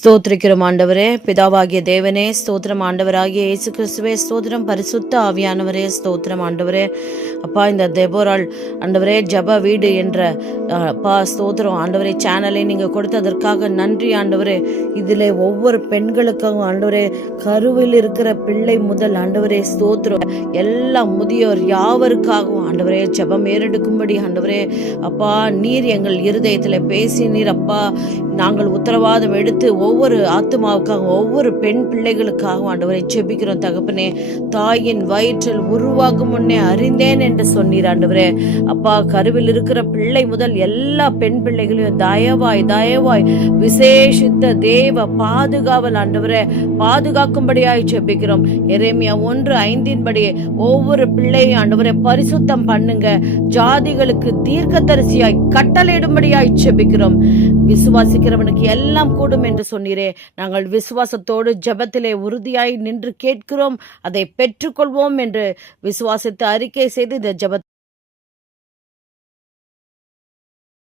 ஸ்தோத்திரிக்கிறோம் ஆண்டவரே. பிதாவாகிய தேவனே ஸ்தோத்திரம். ஆண்டவராகிய இயேசு கிறிஸ்துவே ஸ்தோத்திரம். பரிசுத்த ஆவியானவரே ஸ்தோத்திரம். ஆண்டவரே அப்பா, இந்த தெபோராள் ஆண்டவரே ஜப வீடு என்ற அப்பா ஸ்தோத்திரம் ஆண்டவரே சேனலை நீங்கள் கொடுத்ததற்காக நன்றி ஆண்டவரே. இதில் ஒவ்வொரு பெண்களுக்காகவும் ஆண்டவரே, கருவில் இருக்கிற பிள்ளை முதல் ஆண்டவரே ஸ்தோத்திரம் எல்லா முதியோர் யாவருக்காகவும் ஆண்டவரே ஜபம் ஏறெடுக்கும்படி ஆண்டவரே அப்பா நீர் எங்கள் இருதயத்தில் பேசி நீர் அப்பா நாங்கள் உத்தரவாதம் எடுத்து ஒவ்வொரு ஆத்மாவுக்காக ஒவ்வொரு பெண் பிள்ளைகளுக்காகவும் ஆண்டவரை செபிக்கிறோம் தகப்பனே. தாயின் வயிற்றில் உருவாகும் முன்னே அறிந்தேன் என்று சொன்னீர் ஆண்டவரே. அப்பா, கருவில் இருக்கிற பிள்ளை முதல் எல்லா பெண் பிள்ளைகளையும் தயவாய் தயவாய் விசேஷித்த தேவ பாதுகாவல் ஆண்டவரே பாதுகாக்கும்படியாய் செபிக்கிறோம். எரேமியா 1:5 ஒவ்வொரு பிள்ளையும் ஆண்டவரை பரிசுத்தம் பண்ணுங்க, ஜாதிகளுக்கு தீர்க்கதரிசியாய் கட்டளையிடும்படியாய் செபிக்கிறோம். விசுவாசிக்கிறவனுக்கு எல்லாம் கூடும் என்று சொன்னீரே. நாங்கள் விசுவாசத்தோடு ஜெபத்திலே உறுதியாய் நின்று கேட்கிறோம், அதை பெற்றுக்கொள்வோம் என்று விசுவாசித்து அறிக்கை செய்து இந்த ஜெப